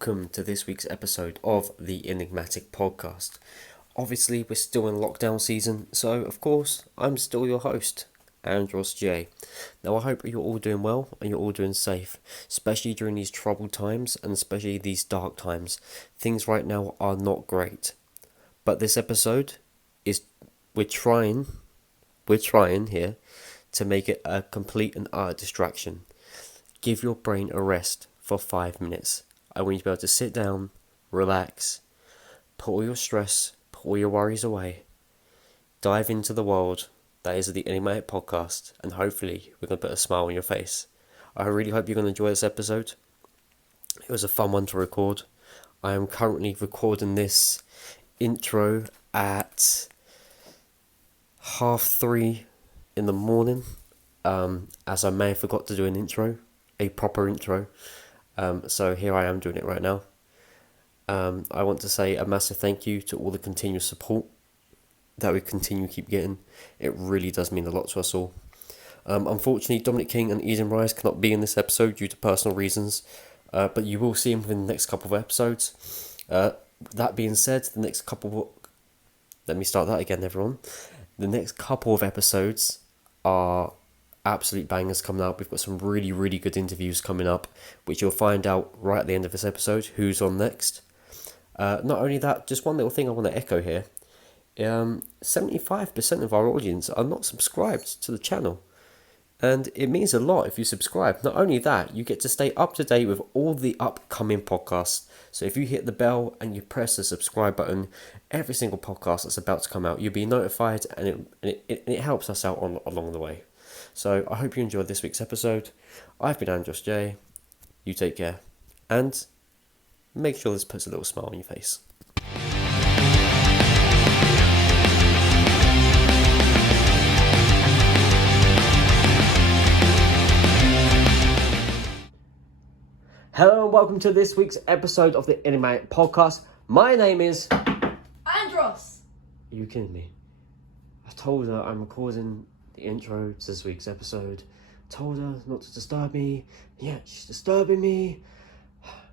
welcome to this week's episode of the Enigmatic podcast. Obviously, we're still in lockdown season, so of course, I'm still your host, Andros J. Now, I hope you're all doing well and you're all doing safe, especially during these troubled times and especially these dark times. Things right now are not great. But this episode is, we're trying here to make it a complete and utter distraction. Give your brain a rest for 5 minutes. I want you to be able to sit down, relax, put all your stress, put all your worries away, dive into the world that is the Enigmatic podcast, and hopefully we're going to put a smile on your face. I really hope you're going to enjoy this episode. It was a fun one to record. I am currently recording this intro at 3:30 in the morning, as I may have forgot to do an intro, a proper intro. So here I am doing it right now. I want to say a massive thank you to all the continuous support that we keep getting. It really does mean a lot to us all. Unfortunately, Dominic King and Eden Rice cannot be in this episode due to personal reasons, but you will see them within the next couple of episodes. That being said, let me start that again, everyone. The next couple of episodes are absolute bangers coming up. We've got some really, really good interviews coming up, which you'll find out right at the end of this episode who's on next. Not only that, just one little thing I want to echo here. 75% of our audience are not subscribed to the channel, and it means a lot if you subscribe. Not only that, you get to stay up to date with all the upcoming podcasts. So if you hit the bell and you press the subscribe button, every single podcast that's about to come out, you'll be notified, and it helps us out along the way. So I hope you enjoyed this week's episode. I've been Andros J. You take care, and make sure this puts a little smile on your face. Hello and welcome to this week's episode of the Enigmatic podcast. My name is Andros. Are you kidding me? I told her I'm recording the intro to this week's episode. Told her not to disturb me. Yeah, she's disturbing me.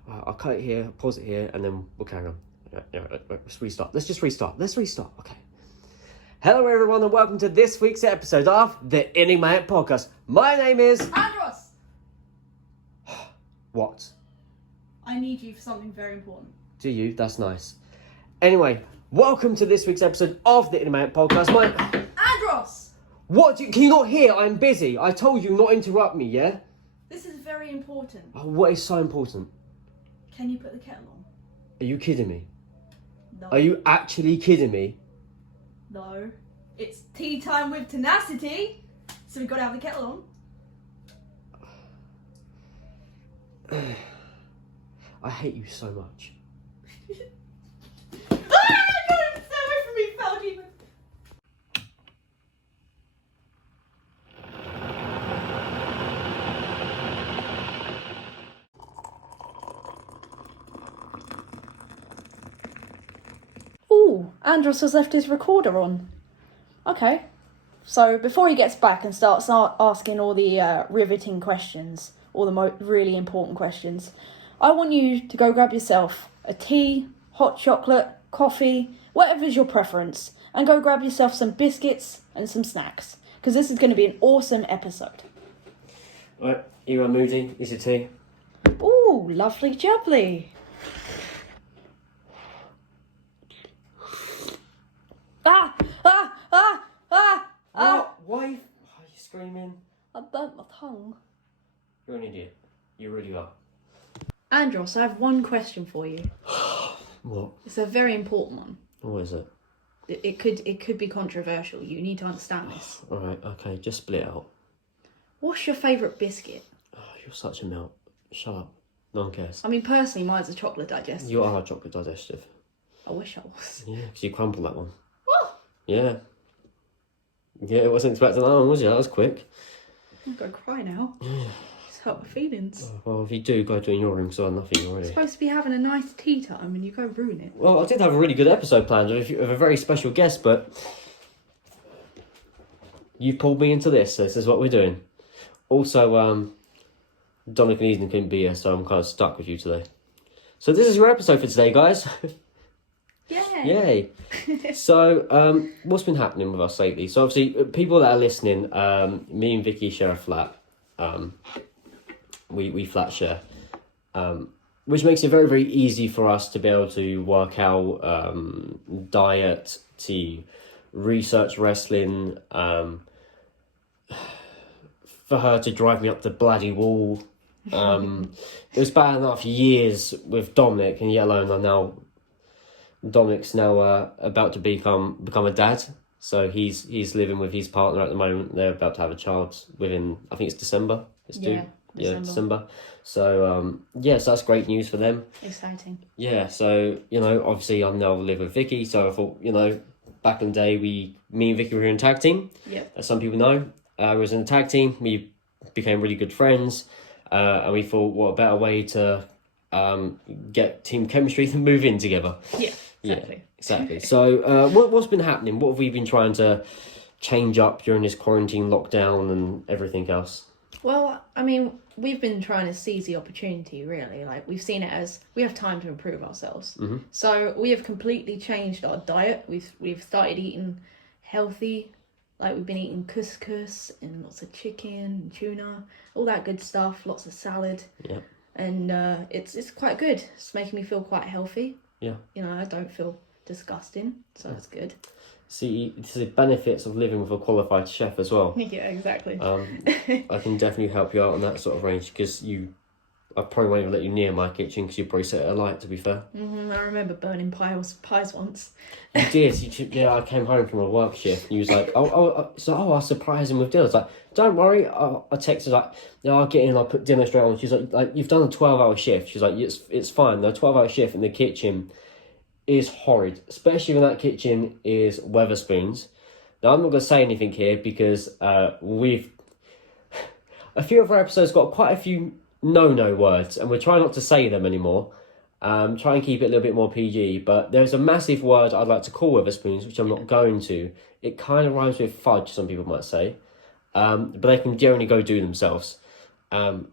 I'll cut it here, pause it here, and then we'll carry on. Let's restart. Let's restart. Okay. Hello everyone and welcome to this week's episode of the Enigmatic podcast. My name is Andros. What? I need you for something very important. Do you? That's nice. Anyway, welcome to this week's episode of the Enigmatic podcast. Andros! What? Can you not hear? I'm busy. I told you not interrupt me, yeah? This is very important. Oh, what is so important? Can you put the kettle on? Are you kidding me? No. Are you actually kidding me? No. It's tea time with Tenacity, so we've got to have the kettle on. I hate you so much. No! Stay away from me, foul demon! Ooh, Andros has left his recorder on. Okay. So before he gets back and starts asking all the riveting questions, all the really important questions, I want you to go grab yourself a tea, hot chocolate, coffee, whatever is your preference, and go grab yourself some biscuits and some snacks, because this is going to be an awesome episode. Right, you are Moody. Is your tea? Ooh, lovely jubbly. Why are you screaming? I burnt my tongue. You're an idiot. You really are. Andros, I have one question for you. What? It's a very important one. What is it? It could be controversial. You need to understand this. Alright, okay, just split it out. What's your favourite biscuit? Oh, you're such a melt. Shut up. No one cares. I mean, personally, mine's a chocolate digestive. You are chocolate digestive. I wish I was. Yeah, because you crumpled that one. Oh! Yeah. Yeah, I wasn't expecting that one, was you? That was quick. I'm going to cry now. Just hurt my feelings. Well, if you do, go do it in your room, so enough of you already. You're supposed to be having a nice tea time and you go ruin it. Well, I did have a really good episode planned with a very special guest, but you've pulled me into this, so this is what we're doing. Also, Dominic and Eden couldn't be here, so I'm kind of stuck with you today. So this is your episode for today, guys. Yay! Yay! So, what's been happening with us lately? So obviously, people that are listening, me and Vicky share a flat. We flat share, which makes it very, very easy for us to be able to work out diet, to research wrestling, for her to drive me up the bloody wall. It was bad enough years with Dominic, and yet alone Dominic's now about to become a dad. So he's living with his partner at the moment. They're about to have a child within, I think it's December. It's due. Yeah, December. So so that's great news for them. Exciting. Yeah, so obviously I now live with Vicky. So I thought back in the day me and Vicky were in a tag team. Yep. As some people know, we was in a tag team. We became really good friends, and we thought, what a better way to get team chemistry than move in together. Yeah. Exactly. Yeah, exactly. So, what's been happening? What have we been trying to change up during this quarantine lockdown and everything else? Well, I mean, we've been trying to seize the opportunity, really. Like, we've seen it as we have time to improve ourselves. Mm-hmm. So we have completely changed our diet. We've started eating healthy. Like, we've been eating couscous and lots of chicken and tuna, all that good stuff. Lots of salad. Yeah. And it's quite good. It's making me feel quite healthy. Yeah. I don't feel disgusting, so that's good. See, it's the benefits of living with a qualified chef as well. Yeah, exactly. I can definitely help you out on that sort of range, because I probably won't even let you near my kitchen because you probably set it alight, to be fair. I remember burning pies once. You did. Yeah, I came home from a work shift and you was like, I'll surprise him with dinner. I was like, don't worry. I texted like, I'll get in, I'll put dinner straight on. She's like you've done a 12-hour shift. She's like, it's fine. The 12-hour shift in the kitchen is horrid, especially when that kitchen is Weatherspoons. Now, I'm not going to say anything here because a few of our episodes got quite a few no words, and we're trying not to say them anymore. Try and keep it a little bit more PG, but there's a massive word I'd like to call Weatherspoons, which I'm not going to. It kind of rhymes with fudge, some people might say, but they can generally go do themselves. So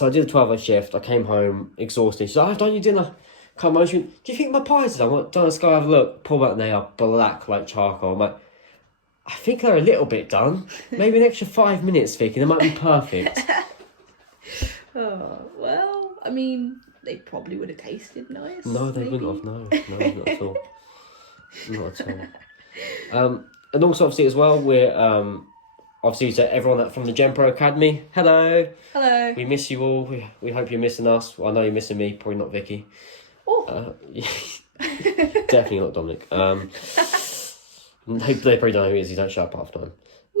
I did a 12-hour shift. I came home exhausted. She's like, I've done your dinner. Come on, do you think my pies are done? I went down the sky, have a look. Pull back, and they are black like charcoal. I'm like, I think they're a little bit done. Maybe an extra 5 minutes, Vicky. They might be perfect. Oh, well, I mean, they probably would have tasted nice. No, they maybe. wouldn't have. No, not at all. Not at all. And also, obviously, as well, we're obviously to everyone from the GENPRO Academy. Hello. Hello. We miss you all. We hope you're missing us. Well, I know you're missing me. Probably not Vicky. Oh. Definitely not Dominic. They probably don't know who he is. He don't show up half the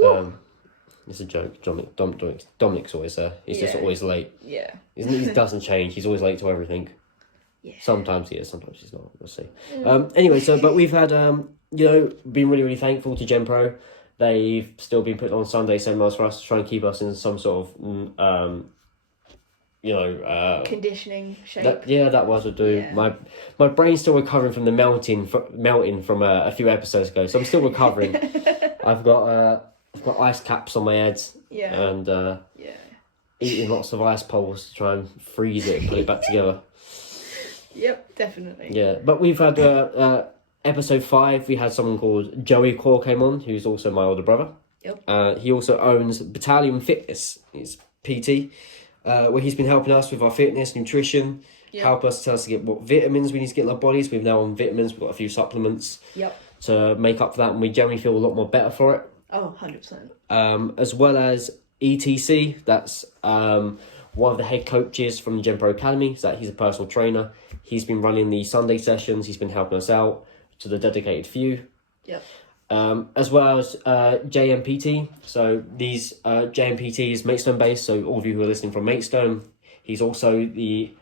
time. It's a joke. Dominic's always there. He's just always late. Yeah. He doesn't change. He's always late to everything. Yeah. Sometimes he is, sometimes he's not. We'll see. Anyway, but we've had been really, really thankful to GENPRO. They've still been putting on Sunday seminars for us to try and keep us in some sort of conditioning shape. That was what do. Yeah. My brain's still recovering from the melting from a few episodes ago, so I'm still recovering. I've got ice caps on my head. Yeah. And eating lots of ice poles to try and freeze it and put it back together. Yep, definitely. Yeah, but we've had episode 5. We had someone called Joey Core came on, who's also my older brother. Yep. He also owns Battalion Fitness. He's PT, where he's been helping us with our fitness, nutrition, tell us to get what vitamins we need to get in our bodies. We've now on vitamins. We've got a few supplements. Yep. To make up for that, and we generally feel a lot more better for it. Oh, 100%. As well as ETC, that's one of the head coaches from the GENPRO Academy. So he's a personal trainer. He's been running the Sunday sessions. He's been helping us out to the dedicated few. Yep. As well as JMPT. So these JMPT is Maidstone based. So all of you who are listening from Maidstone, he's also the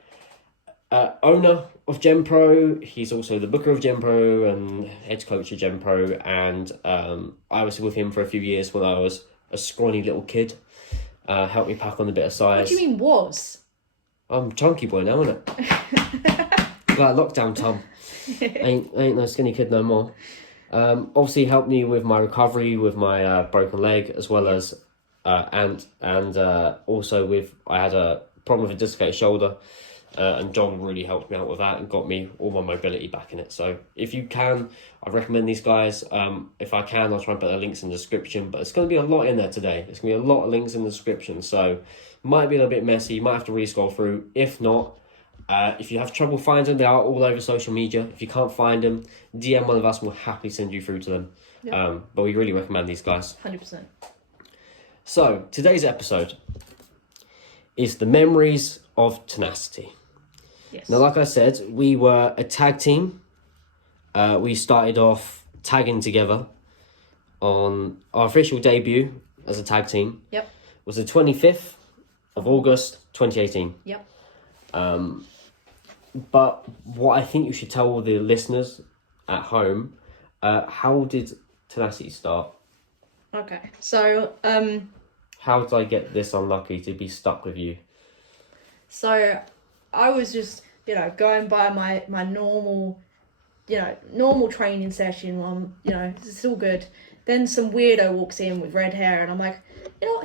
owner of GENPRO. He's also the booker of GENPRO and head coach of GENPRO. And I was with him for a few years when I was a scrawny little kid. Helped me pack on a bit of size. What do you mean was? I'm chunky boy now, isn't it? Like lockdown Tom. ain't no skinny kid no more. Obviously helped me with my recovery with my broken leg, as well as and also with I had a problem with a dislocated shoulder, and John really helped me out with that and got me all my mobility back in it. So if you can, I recommend these guys. If I can, I'll try and put the links in the description, but it's going to be a lot in there today. There's going to be a lot of links in the description, so might be a little bit messy. You might have to re-scroll through. If not, if you have trouble finding them, they are all over social media. If you can't find them, DM one of us, and we'll happily send you through to them. Yep. But we really recommend these guys. 100%. So today's episode is the memories of Tenacity. Yes. Now, like I said, we were a tag team. We started off tagging together on our official debut as a tag team. Yep. It was the 25th of August 2018. Yep. But what I think you should tell all the listeners at home, how did Tenacity start? Okay, so how did I get this unlucky to be stuck with you? So I was just, going by my normal, normal training session. It's all good. Then some weirdo walks in with red hair, and I'm like,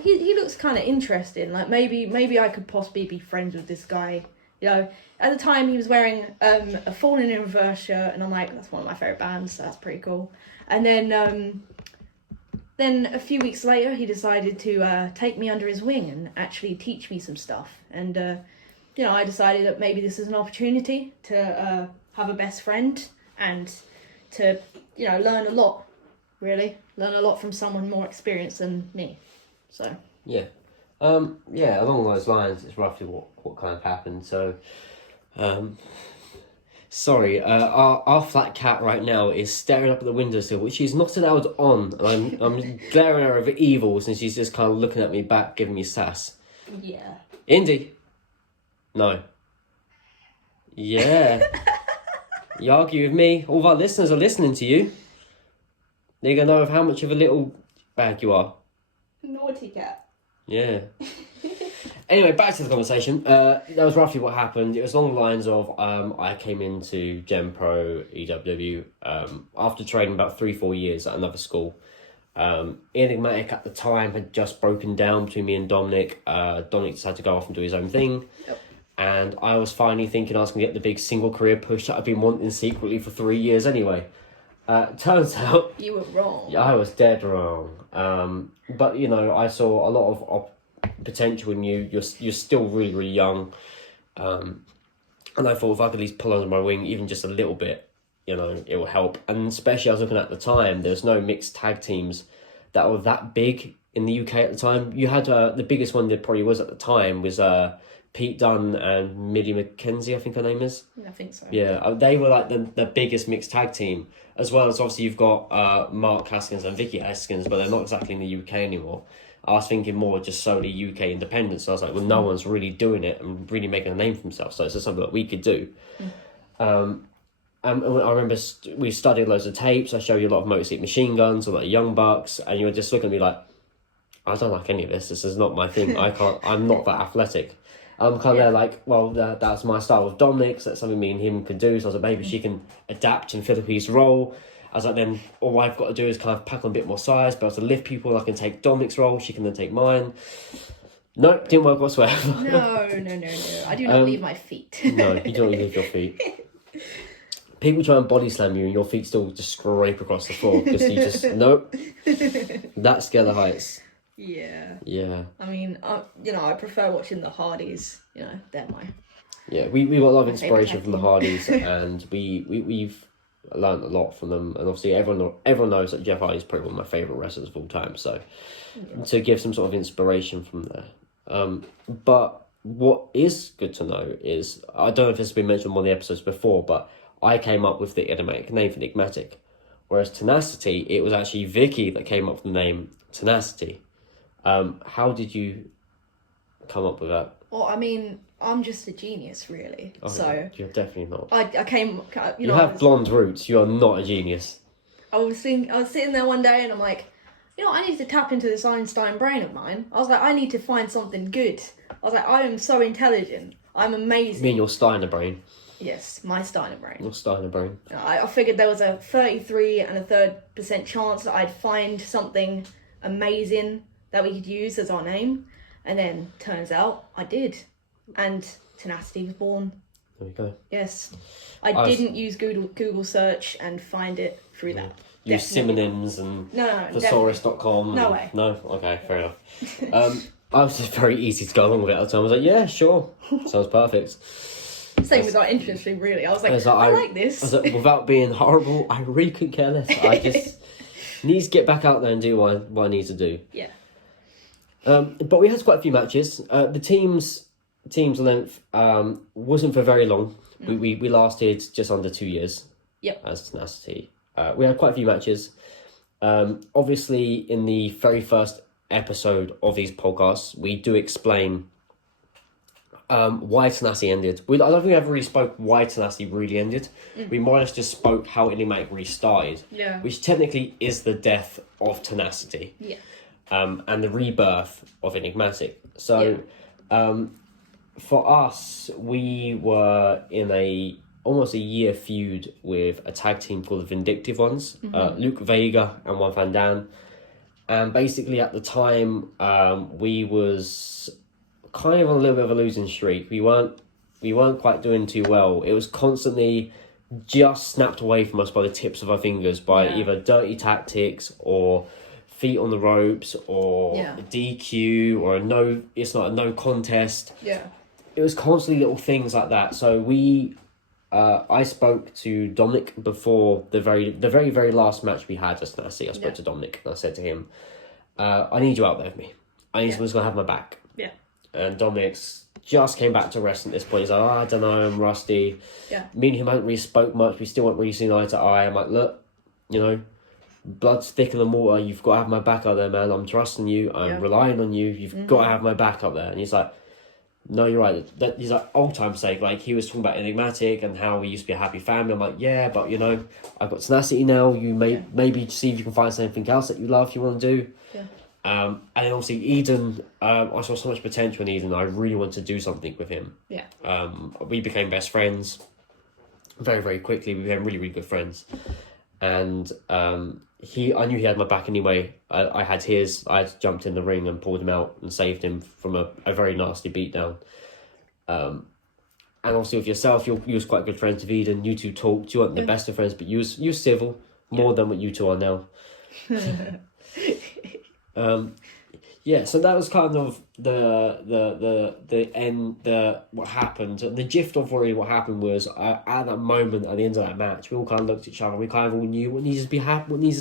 he looks kind of interesting. Like maybe I could possibly be friends with this guy. At the time he was wearing a Fallen in Reverse shirt, and I'm like, that's one of my favorite bands, so that's pretty cool. And then a few weeks later, he decided to take me under his wing and actually teach me some stuff. And I decided that maybe this is an opportunity to have a best friend and to learn a lot. Really, learn a lot from someone more experienced than me. So yeah. Along those lines, it's roughly what kind of happened. So, sorry, our flat cat right now is staring up at the windowsill, which she's not allowed on, and I'm glaring at her with evil, and she's just kind of looking at me back, giving me sass. yeah. Indy. No. Yeah. You argue with me, all of our listeners are listening to you. They're going to know of how much of a little bag you are. Naughty cat. Yeah. Anyway, back to the conversation. That was roughly what happened. It was along the lines of I came into GENPRO-EW after training about 3-4 years at another school. Enigmatic at the time had just broken down between me and Dominic. Dominic decided to go off and do his own thing. Yep. And I was finally thinking I was going to get the big single career push that I've been wanting secretly for 3 years anyway. Turns out... You were wrong. Yeah, I was dead wrong. But, I saw a lot of potential in you. You're still really, really young. And I thought if I could at least pull under my wing even just a little bit, it will help. And especially I was looking at the time, there's no mixed tag teams that were that big in the UK at the time. You had the biggest one there probably was at the time was Pete Dunne and Millie McKenzie, I think her name is. I think so. Yeah, they were like the biggest mixed tag team. As well as obviously you've got Mark Haskins and Vickie Haskins, but they're not exactly in the UK anymore. I was thinking more just solely UK independent. So I was like, well, no one's really doing it and really making a name for themselves. So it's just something that we could do. And I remember we studied loads of tapes. I showed you a lot of Motor City Machine Guns or like Young Bucks, and you were just looking at me like, I don't like any of this. This is not my thing. I'm not that athletic. I'm kind of there like, well, that's my style with Dominic, so that's something me and him could do. So I was like, maybe she can adapt and fill a piece role. I was like, then all I've got to do is kind of pack on a bit more size, but to lift people, I can take Dominic's role, she can then take mine. Nope, didn't work whatsoever. No. I do not leave my feet. No, you don't leave your feet. People try and body slam you and your feet still just scrape across the floor because you just, nope. That's scale heights. Yeah. I mean, I prefer watching the Hardys. They're my... Yeah, we got a lot of inspiration from the Hardys, and we've learned a lot from them. And obviously, everyone knows that Jeff Hardy is probably one of my favourite wrestlers of all time. So, to give some sort of inspiration from there. But what is good to know is, I don't know if this has been mentioned in one of the episodes before, but I came up with the enigmatic name for Enigmatic. Whereas Tenacity, it was actually Vickie that came up with the name Tenacity. How did you come up with that? Well, I mean, I'm just a genius, really. Oh, so you're definitely not. I came. You have blonde roots. You are not a genius. I was sitting there one day, and I'm like, I need to tap into this Einstein brain of mine. I was like, I need to find something good. I was like, I am so intelligent. I'm amazing. You mean your Steiner brain? Yes, my Steiner brain. Your Steiner brain. I figured there was a 33% chance that I'd find something amazing that we could use as our name, and then turns out I did. and Tenacity was born. There we go. Yes. I didn't use Google search and find it through that. Use synonyms and No, thesaurus.com. No way. No? Okay, fair enough. I was just very easy to go along with it at the time. I was like, yeah, sure. Sounds perfect. Same with our interesting, really. I was like, I like this. I was like, without being horrible, I really couldn't care less. I just need to get back out there and do what I need to do. Yeah. But we had quite a few matches. The team's length wasn't for very long. We lasted just under 2 years. Yep. As Tenacity. We had quite a few matches. Obviously, in the very first episode of these podcasts, we do explain why Tenacity ended. I don't think we ever really spoke why Tenacity really ended. We more or less just spoke how Enigmatic restarted. Yeah. Which technically is the death of Tenacity. Yeah. And the rebirth of Enigmatic. So, for us, we were in almost a year feud with a tag team called the Vindictive Ones, Luke Vega and Juan Van Dam. And basically at the time, we was kind of on a little bit of a losing streak. We weren't quite doing too well. It was constantly just snapped away from us by the tips of our fingers by either dirty tactics or feet on the ropes or DQ or it's not a no contest. Yeah. It was constantly little things like that. So I spoke to Dominic before the very last match we had as Tenacity. I spoke to Dominic and I said to him, I need you out there with me. I need someone who's going to have my back. Yeah. And Dominic's just came back to wrestling at this point. He's like, I don't know, I'm rusty. Yeah. Me and him hadn't really spoke much. We still weren't really seeing eye to eye. I'm like, look, blood's thicker than water. You've got to have my back up there, man. I'm trusting you. I'm relying on you. You've got to have my back up there. And he's like, no, you're right. He's like, old time's sake. Like, he was talking about Enigmatic and how we used to be a happy family. I'm like, yeah, but I've got Tenacity now. You maybe see if you can find something else that you love, you want to do. Yeah. And then obviously Eden, I saw so much potential in Eden. I really wanted to do something with him. Yeah. We became best friends very, very quickly. We became really, really good friends. And I knew he had my back anyway. I had his. I jumped in the ring and pulled him out and saved him from a very nasty beatdown. And obviously with yourself, you was quite good friends with Eden. You two talked. You weren't the best of friends, but you was civil more than what you two are now. So that was kind of the end. What happened. The gist of really what happened was at that moment at the end of that match, we all kind of looked at each other. We kind of all knew what needed to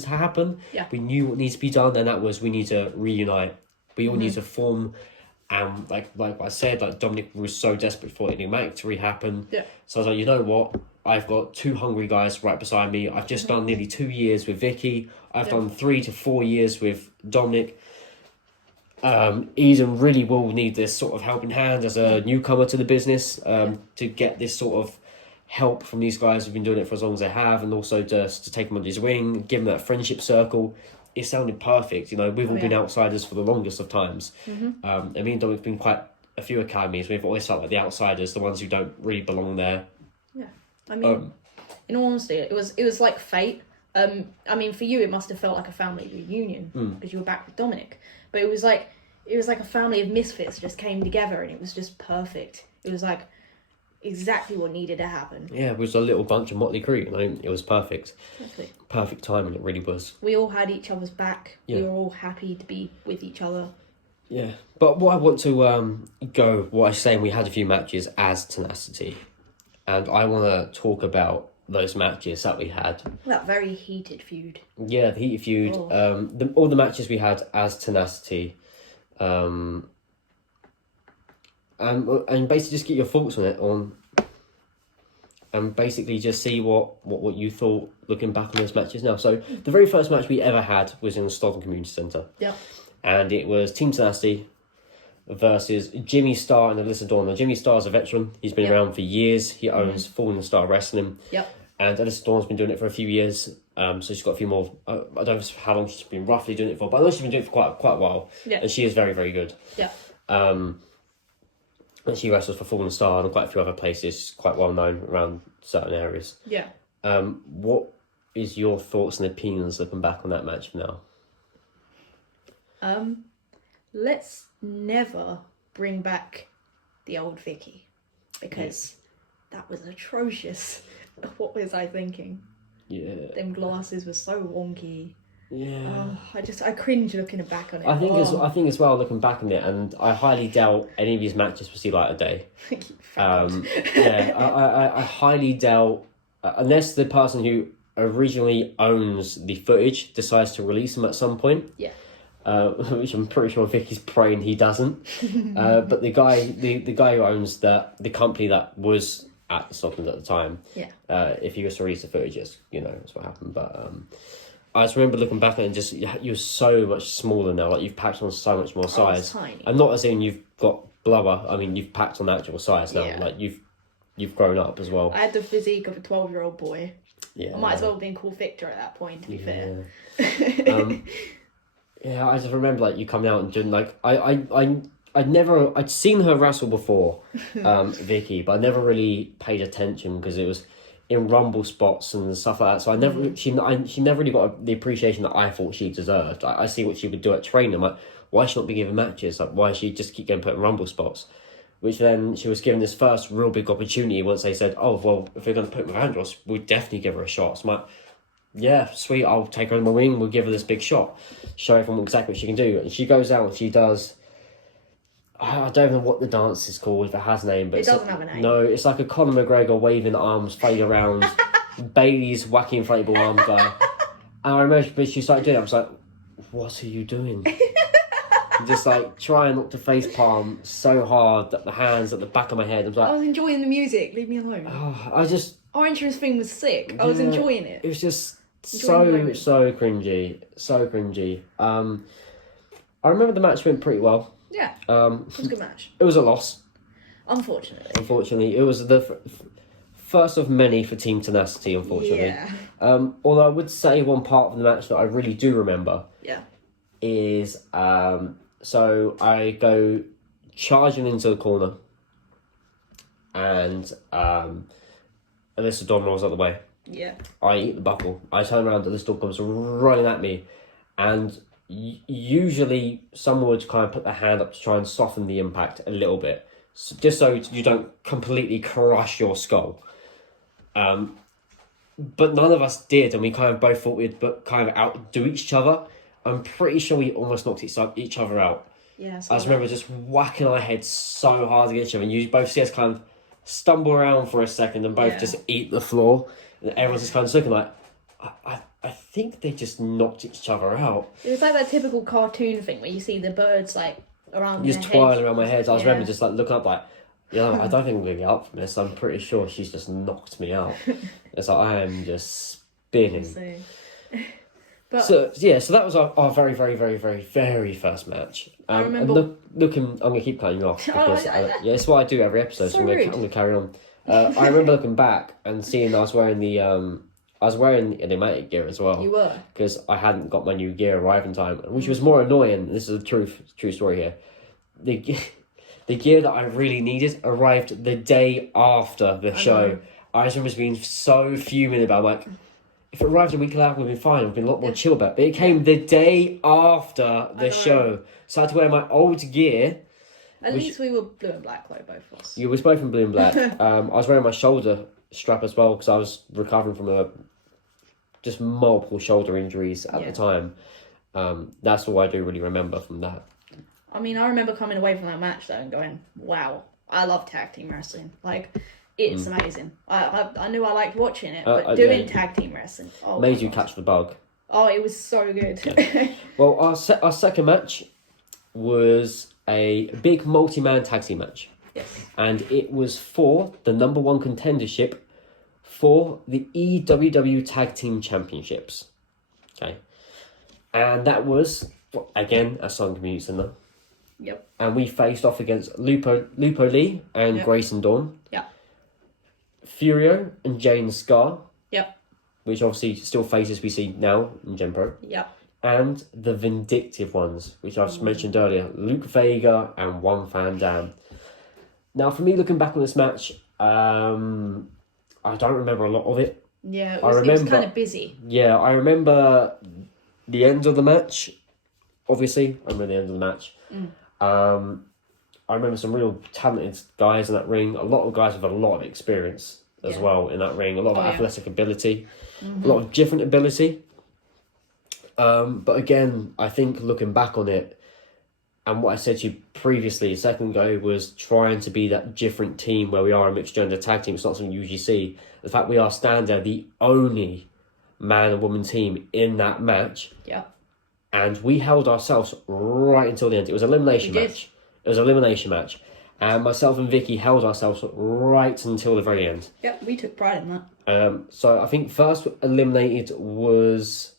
happen. Yeah. We knew what needs to be done, and that was we need to reunite. We all need to form. And like I said, like Dominic was so desperate for Enigmatic to re-happen. Yeah. So I was like, you know what? I've got two hungry guys right beside me. I've just done nearly 2 years with Vickie. I've done 3 to 4 years with Dominic. Eden really will need this sort of helping hand as a newcomer to the business to get this sort of help from these guys who've been doing it for as long as they have, and also just to take him under his wing, give him that friendship circle. It sounded perfect. We've all been outsiders for the longest of times. I mean, Dominic's been quite a few academies. We've always felt like the outsiders, the ones who don't really belong there. Yeah. I mean, in all honesty, it was like fate. I mean, for you, it must have felt like a family reunion because you were back with Dominic. But it was like a family of misfits just came together, and it was just perfect. It was like exactly what needed to happen. Yeah, it was a little bunch of motley crew. It was perfect. Exactly. Perfect timing, it really was. We all had each other's back. Yeah. We were all happy to be with each other. Yeah, but what I want to what I was saying, we had a few matches as Tenacity, and I want to talk about those matches that we had. That very heated feud. Yeah, the heated feud. Oh. All the matches we had as Tenacity, and basically just get your thoughts on it, and basically just see what you thought looking back on those matches now. So the very first match we ever had was in the Stoughton Community Centre. Yeah. And it was Team Tenacity versus Jimmy Star and Alyssa Dawn. Now, Jimmy Star's a veteran. He's been around for years. He owns Fallen Star Wrestling. Yep. And Alyssa Dawn's been doing it for a few years. So she's got a few more. I don't know how long she's been roughly doing it for, but I know she's been doing it for quite a while. Yeah. And she is very, very good. Yeah. And she wrestles for Fallen Star and quite a few other places. She's quite well known around certain areas. Yeah. What is your thoughts and opinions looking back on that match now? Let's never bring back the old Vickie, because that was atrocious. What was I thinking? Yeah. Them glasses were so wonky. Yeah. I cringe looking back on it. I think as well, looking back on it, and I highly doubt any of these matches will see light of day. I highly doubt, unless the person who originally owns the footage decides to release them at some point. Yeah. Which I'm pretty sure Vicky's praying he doesn't. But the guy who owns the company that was at Stockland at the time, if he was to release the footage, that's what happened. But I just remember looking back at it and just, you're so much smaller now. Like, you've packed on so much more size. Tiny. I'm not as in you've got blubber. I mean, you've packed on actual size now. Yeah. Like, you've grown up as well. I had the physique of a 12-year-old boy. Yeah. I might as well have been called Victor at that point, to be fair. Yeah, I just remember, like, you coming out and doing, like, I'd seen her wrestle before, Vickie, but I never really paid attention because it was in Rumble spots and stuff like that. So she never really got the appreciation that I thought she deserved. I see what she would do at training. I'm like, why should she not be given matches? Like, why she just keep getting put in Rumble spots? Which then she was given this first real big opportunity once they said, oh, well, if we're going to put her with Andros, we'll definitely give her a shot. So I'm like, yeah, sweet, I'll take her in the ring, we'll give her this big shot. Show everyone exactly what she can do. And she goes out and she does... I don't know what the dance is called, if it has a name. But it doesn't have a name. No, it's like a Conor McGregor waving arms, fade around, Bailey's wacky inflatable arm guy. And I remember when she started doing it, I was like, what are you doing? Just like trying not to face palm so hard that the hands at the back of my head. I was like, I was enjoying the music, leave me alone. Orange's thing was sick. I was enjoying it. It was just so cringy. So cringy. I remember the match went pretty well. Yeah, it was a good match. It was a loss. Unfortunately. It was the first of many for Team Tenacity, unfortunately. Yeah. Although I would say one part of the match that I really do remember is... so I go charging into the corner and Alyssa Dawn rolls out the way. Yeah. I eat the buckle. I turn around and Alyssa Dawn comes running at me, and usually someone would kind of put their hand up to try and soften the impact a little bit, just so you don't completely crush your skull. But none of us did, and we kind of both thought we'd kind of outdo each other. I'm pretty sure we almost knocked each other out. Yeah, I just remember just whacking our heads so hard against each other, and you both see us kind of stumble around for a second and both just eat the floor, and everyone's just kind of looking like, I think they just knocked each other out. It was like that typical cartoon thing where you see the birds like around just twirling around my head. I was remember just like looking up like, I don't think I'm going to get up from this. I'm pretty sure she's just knocked me out. It's like I am just spinning. But so that was our very, very, very, very, very first match. I remember... I'm going to keep cutting you off because it's what I do every episode. So I'm going to carry on. I remember looking back and seeing I was wearing the Enigmatic gear as well. You were? Because I hadn't got my new gear arrive in time, which was more annoying. This is a true story here. The gear that I really needed arrived the day after the show. I just remember being so fuming about, like, if it arrived a week later, we'd been fine. We'd been a lot more chill about it. But it came the day after the show. So I had to wear my old gear. At least we were blue and black, though, both of us. You was both in blue and black. I was wearing my shoulder strap as well because I was recovering from just multiple shoulder injuries at the time. That's all I do really remember from that. I mean, I remember coming away from that match, though, and going, wow, I love tag team wrestling. Like, it's amazing. I knew I liked watching it, but doing tag team wrestling... made you catch the bug. Oh, it was so good. Yeah. Well, our second match was a big multi-man tag team match. Yes. And it was for the number one contendership for the EWW Tag Team Championships. Okay. And that was, again, a Sun Community Center. Yep. And we faced off against Lupo Lee and Grayson Dawn. Yeah. Furio and Jane Scar. Yep. Which obviously still faces we see now in GENPRO. Yep. And the Vindictive ones, which I've mentioned earlier, Luke Vega and One Fan Dam. Now, for me, looking back on this match, I don't remember a lot of it. Yeah, it was kind of busy. Yeah, I remember the end of the match. Obviously, I remember the end of the match. I remember some real talented guys in that ring. A lot of guys with a lot of experience as well in that ring. A lot of athletic ability, a lot of different ability. But again, I think looking back on it, and what I said to you previously a second ago was trying to be that different team where we are a mixed gender tag team. It's not something you usually see. The fact we are standard, the only man and woman team in that match. Yeah. And we held ourselves right until the end. It was an elimination match. It was an elimination match. And myself and Vicky held ourselves right until the very end. Yep, we took pride in that. So I think first eliminated was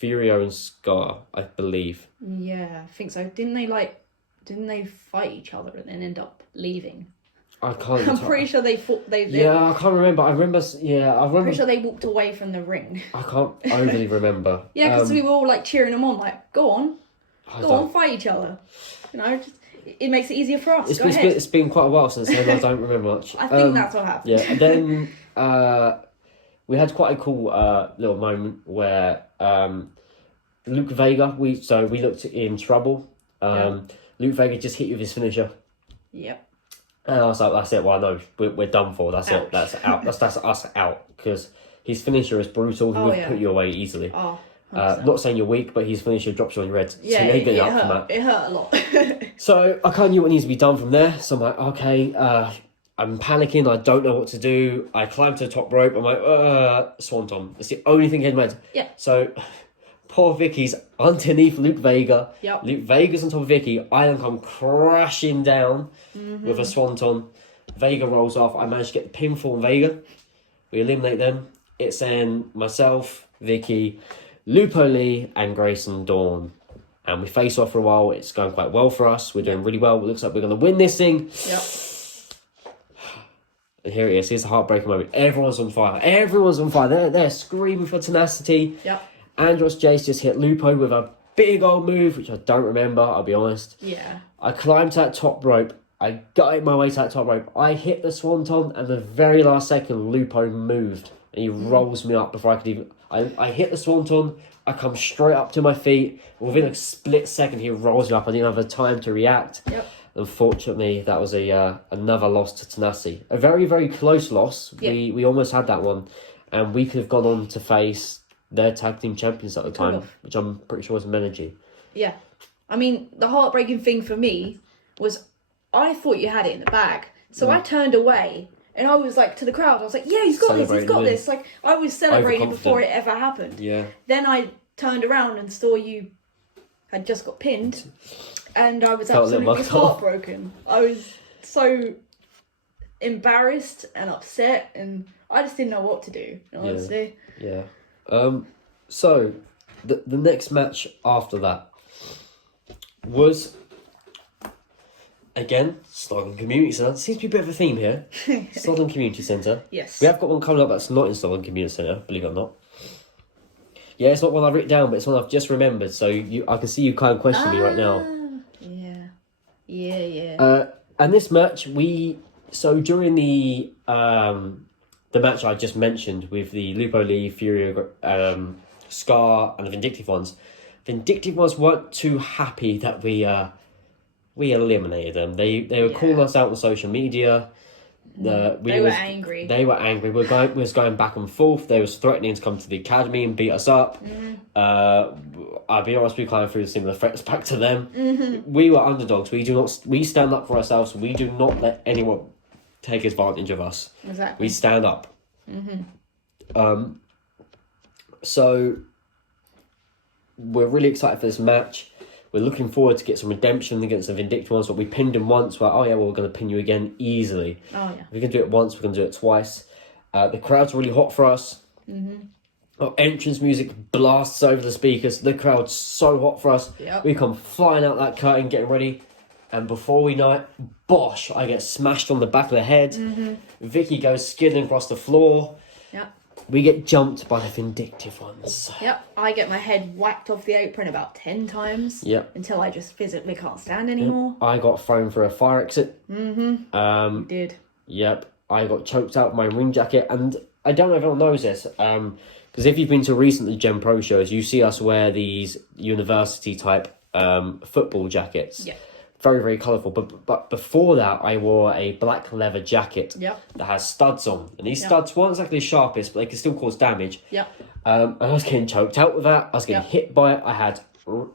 Furio and Scar, I believe. Yeah, I think so. Didn't they fight each other and then end up leaving? I can't. I'm pretty sure they fought. Yeah, I can't remember. I remember. Pretty sure they walked away from the ring. I can't overly remember. Yeah, because we were all like cheering them on, like, go on, fight each other. You know, it makes it easier for us. It's been quite a while since then. I don't remember much. I think that's what happened. Yeah, and then we had quite a cool little moment where Luke Vega. We looked in trouble. Luke Vega just hit you with his finisher. Yep. And I was like, that's it. Well, no, we're done for. That's Ouch. it. That's out. That's us out. Because his finisher is brutal. He would put you away easily. Oh, not saying you're weak, but his finisher drops you on your head. yeah, so it hurt. It hurt a lot. So I kind of knew what needs to be done from there. So I'm like, okay, I'm panicking. I don't know what to do. I climb to the top rope. I'm like, Swanton. It's the only thing in my head. Yeah. So poor Vicky's underneath Luke Vega. Yep. Luke Vega's on top of Vicky. I then come crashing down with a swanton. Vega rolls off. I managed to get the pinfall on Vega. We eliminate them. It's then myself, Vicky, Lupo Lee, and Grayson Dawn. And we face off for a while. It's going quite well for us. We're doing really well. It looks like we're going to win this thing. Yep. And here it is. Here's the heartbreaking moment. Everyone's on fire. Everyone's on fire. They're screaming for tenacity. Yep. Andros Jace just hit Lupo with a big old move, which I don't remember, I'll be honest. Yeah. I climbed to that top rope. I got my way to that top rope. I hit the swanton, and the very last second, Lupo moved. And he rolls me up before I could even... I hit the swanton. I come straight up to my feet. Within a split second, he rolls me up. I didn't have the time to react. Yep. Unfortunately, that was another loss to Tenacity. A very, very close loss. Yep. We almost had that one. And we could have gone on to face their tag team champions at the time, which I'm pretty sure was Menergy. Yeah. I mean, the heartbreaking thing for me was I thought you had it in the bag. So I turned away and I was like to the crowd, I was like, yeah, he's got this. Like, I was celebrating before it ever happened. Yeah. Then I turned around and saw you had just got pinned and I was absolutely heartbroken. I was so embarrassed and upset and I just didn't know what to do, honestly. Yeah. So the next match after that was again Slogan Community Centre. Seems to be a bit of a theme here. Slogan Community Centre. Yes. We have got one coming up that's not in Slogan Community Centre, believe it or not. Yeah, it's not one I've written down, but it's one I've just remembered. So I can see you kind of question me right now. Yeah. And this match, during the match I just mentioned with the Lupo Lee, Furio, Scar, and the Vindictive Ones weren't too happy that we eliminated them. They were calling us out on social media. They were angry. They were angry. We was going back and forth. They was threatening to come to the academy and beat us up. I'll be honest, we kind of threw similar threats back to them. We were underdogs. We stand up for ourselves. We do not let anyone take advantage of us. Exactly. We stand up. So we're really excited for this match. We're looking forward to get some redemption against the Vindictive Ones, but we pinned them once. We're we're going to pin you again easily. Oh, yeah. We can do it once, we can do it twice. The crowd's really hot for us. Our entrance music blasts over the speakers. The crowd's so hot for us. Yep. We come flying out that curtain, getting ready. And before we know it, bosh, I get smashed on the back of the head. Vicky goes skidding across the floor. Yep. We get jumped by the Vindictive Ones. Yep. I get my head whacked off the apron about 10 times. Yep. Until I just physically can't stand anymore. Yep. I got thrown through a fire exit. You did. Yep. I got choked out with my ring jacket. And I don't know if everyone knows this. Because if you've been to recent Gen Pro shows, you see us wear these university type football jackets. Yeah. very, very colourful. But before that, I wore a black leather jacket that has studs on. And these studs weren't exactly the sharpest, but they can still cause damage. And I was getting choked out with that. I was getting hit by it. I had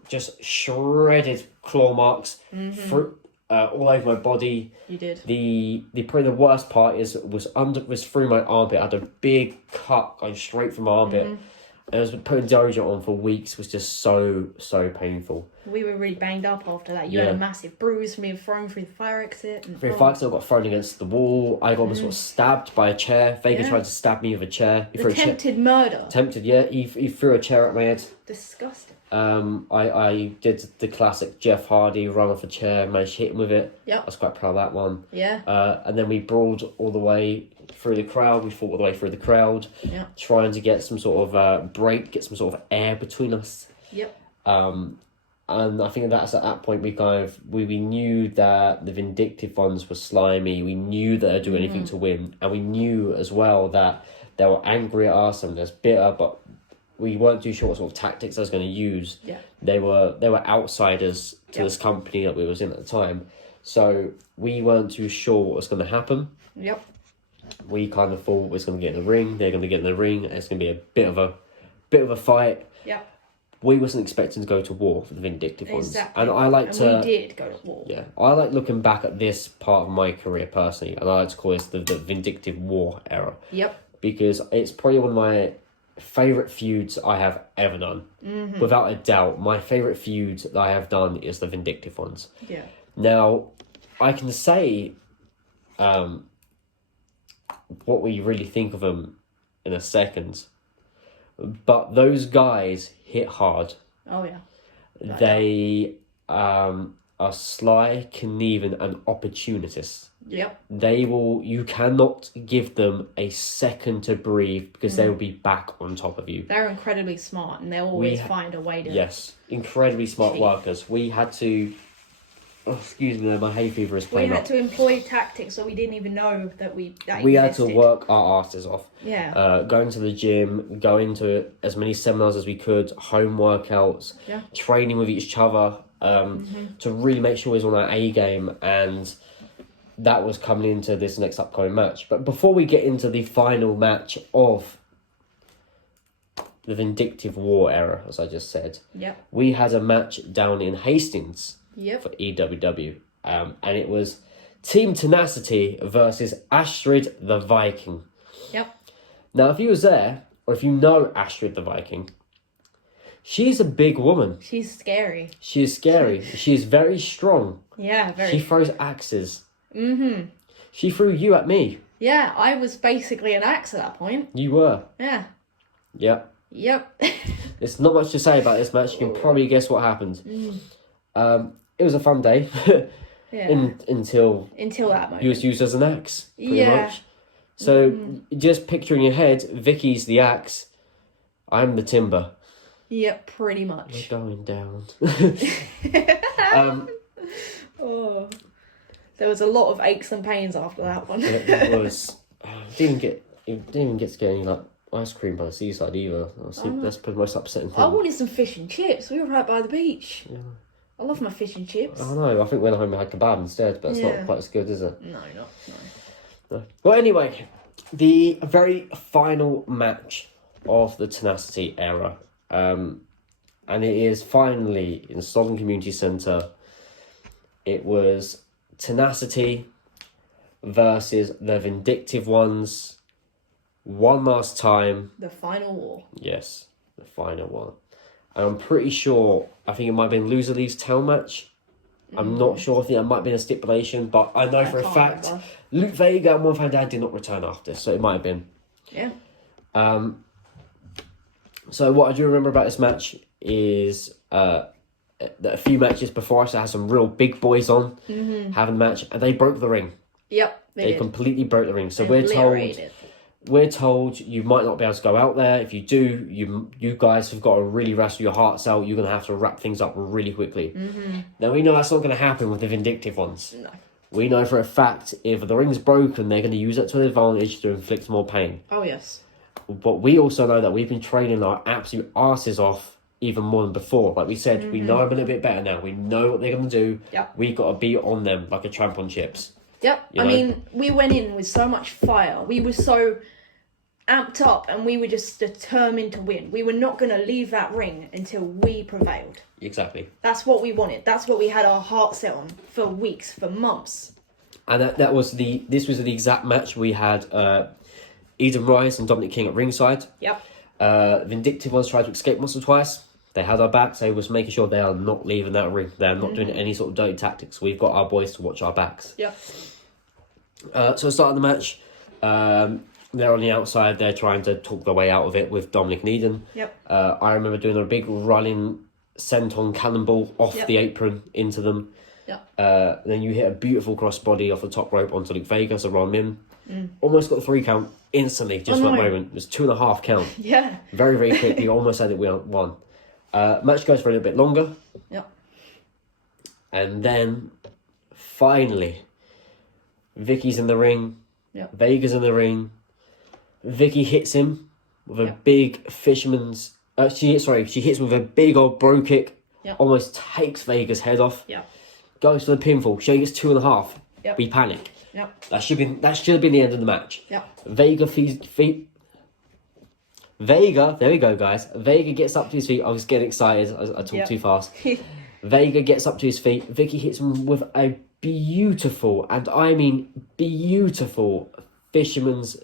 just shredded claw marks through, all over my body. You did. The probably the worst part was through my armpit. I had a big cut going straight from my armpit. And I was putting deodorant on for weeks. Was just so painful. We were really banged up after that. You had a massive bruise from being thrown through the fire exit. Through the fire exit, I got thrown against the wall. I got sort of stabbed by a chair. Vega tried to stab me with a chair. Attempted murder. Attempted, yeah. He threw a chair at my head. Disgusting. I did the classic Jeff Hardy run off a chair, managed to hit him with it. Yep. I was quite proud of that one. Yeah. And then we brawled all the way through the crowd. We fought all the way through the crowd. Yeah. Trying to get some sort of break, get some sort of air between us. Yep. And I think that's at that point we knew that the vindictive ones were slimy. We knew that they'd do anything to win, and we knew as well that they were angry at us and they're bitter, but we weren't too sure what sort of tactics I was going to use. Yeah. They were outsiders to this company that we was in at the time, so we weren't too sure what was going to happen. Yep. We kind of thought we was going to get in the ring. They're going to get in the ring. And it's going to be a bit of a fight. Yep. We wasn't expecting to go to war for the vindictive ones. Exactly. And I like to... we did go to war. Yeah. I like looking back at this part of my career personally, and I like to call this the vindictive war era. Yep. Because it's probably one of my favourite feuds I have ever done. Without a doubt, my favourite feud that I have done is the vindictive ones. Yeah. Now, I can say what we really think of them in a second, but those guys hit hard. Oh yeah. They are sly, conniving, and opportunists. Yep. You cannot give them a second to breathe because they will be back on top of you. They're incredibly smart and they'll always find a way to... Yes, incredibly smart workers. We had to... Oh, excuse me, my hay fever is playing up. We had to employ tactics that we didn't even know that we existed. had to work our asses off. Yeah. Going to the gym, going to as many seminars as we could, home workouts, training with each other, to really make sure we was on our A game, and that was coming into this next upcoming match. But before we get into the final match of the Vindictive War era, as I just said, we had a match down in Hastings for EWW, and it was Team Tenacity versus Astrid the Viking. Yep. Now, if you was there, or if you know Astrid the Viking, she's a big woman. She's scary. She is scary. She is very strong. Yeah, very. She throws axes. She threw you at me. Yeah, I was basically an axe at that point. You were. Yeah. Yep. Yep. There's not much to say about this match. You can probably guess what happened. It was a fun day. Until that moment. You was used as an axe, pretty much. So just picture in your head, Vicky's the axe, I'm the timber. Yep, pretty much. We're going down. There was a lot of aches and pains after that one. It was. Didn't even get to get any ice cream by the seaside either. That's probably the most upsetting thing. I wanted some fish and chips. We were right by the beach. Yeah. I love my fish and chips. I know. I think we went home and had kebab instead, but it's not quite as good, is it? No. Well, anyway, the very final match of the Tenacity era, and it is finally in Southern Community Centre. It was Tenacity versus the Vindictive Ones. One last time. The final war. Yes, the final one. And I'm pretty sure, I think it might have been loser leaves town match. I'm not sure. I think that might have been a stipulation, but I know for a fact remember. Luke Vega and One Fan Dad did not return after, so it might have been. Yeah. So what I do remember about this match is that a few matches before us, I had some real big boys on having a match, and they broke the ring. Yep, they completely broke the ring. So we're told you might not be able to go out there. If you do, you guys have got to really wrestle your hearts out. You're going to have to wrap things up really quickly. Now, we know that's not going to happen with the Vindictive Ones. No. We know for a fact if the ring's broken, they're going to use that to their advantage to inflict more pain. Oh, yes. But we also know that we've been training our absolute arses off even more than before. Like we said, we know them a little bit better now. We know what they're going to do. Yep. We've got to be on them like a tramp on chips. Yep. You I know? mean, we went in with so much fire. We were so amped up, and we were just determined to win. We were not going to leave that ring until we prevailed. Exactly. That's what we wanted. That's what we had our heart set on for weeks, for months. And this was the exact match we had Eden Rice and Dominic King at ringside. Yep. Vindictive ones tried to escape once or twice. They had our backs. They was making sure they are not leaving that ring. They are not doing any sort of dirty tactics. We've got our boys to watch our backs. Yep. So at the start of the match, they're on the outside. They're trying to talk their way out of it with Dominic and Eden. Yep. I remember doing a big running senton cannonball off the apron into them. Yep. Then you hit a beautiful crossbody off the top rope onto Luke Vega, so Ron Min. Almost got the 3 count instantly, just that moment. It was 2.5 count. Yeah. Very, very quick. You almost had it won. Match goes for a little bit longer. Yep. And then, finally, Vickie's in the ring. Yep. Vega's in the ring. Vickie hits him with a big fisherman's... she hits him with a big old bro kick. Yep. Almost takes Vega's head off. Yep. Goes for the pinfall. She gets 2.5. Yep. We panic. Yep. That should have been the end of the match. Yep. Vega Vega, there we go, guys. Vega gets up to his feet. I was getting excited. I talked too fast. Vega gets up to his feet. Vickie hits him with a beautiful, and I mean beautiful, fisherman's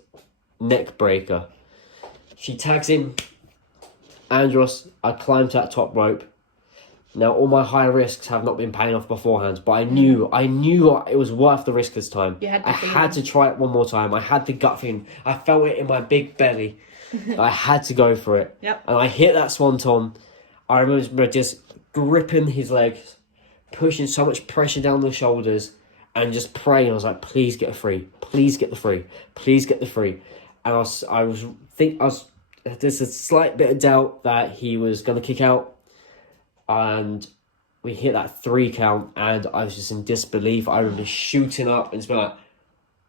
neck breaker. She tags him. Andros, I climbed to that top rope. Now, all my high risks have not been paying off beforehand, but I knew it was worth the risk this time. I had to try it one more time. I had the gut feeling. I felt it in my big belly. I had to go for it. Yep. And I hit that swanton. I remember just gripping his legs, pushing so much pressure down the shoulders, and just praying. I was like, please get a free. Please get the free. Please get the free. And there's a slight bit of doubt that he was going to kick out. And we hit that 3 count, and I was just in disbelief. I remember shooting up and just being like,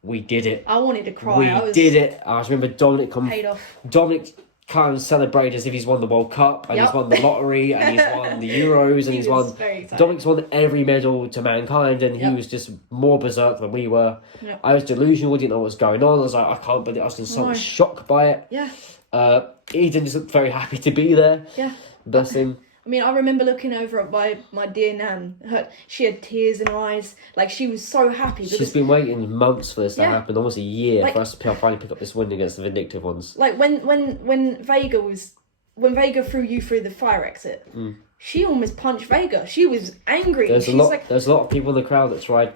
we did it. I wanted to cry. We did it. I remember Dominic Dominic kind of celebrated as if he's won the World Cup, and he's won the lottery, and he's won the Euros, and he's won... Dominic's won every medal to mankind, and he was just more berserk than we were. Yep. I was delusional, didn't know what was going on. I was like, I can't believe it. I was in so much shock by it. Yeah. Eden just looked very happy to be there. Yeah. Bless him. I mean, I remember looking over at my dear Nan. She had tears in her eyes. Like, she was so happy. She's been waiting months for this to happen, almost a year, for us to finally pick up this win against the Vindictive ones. Like, when Vega threw you through the fire exit, she almost punched Vega. She was angry. There's a lot of people in the crowd that tried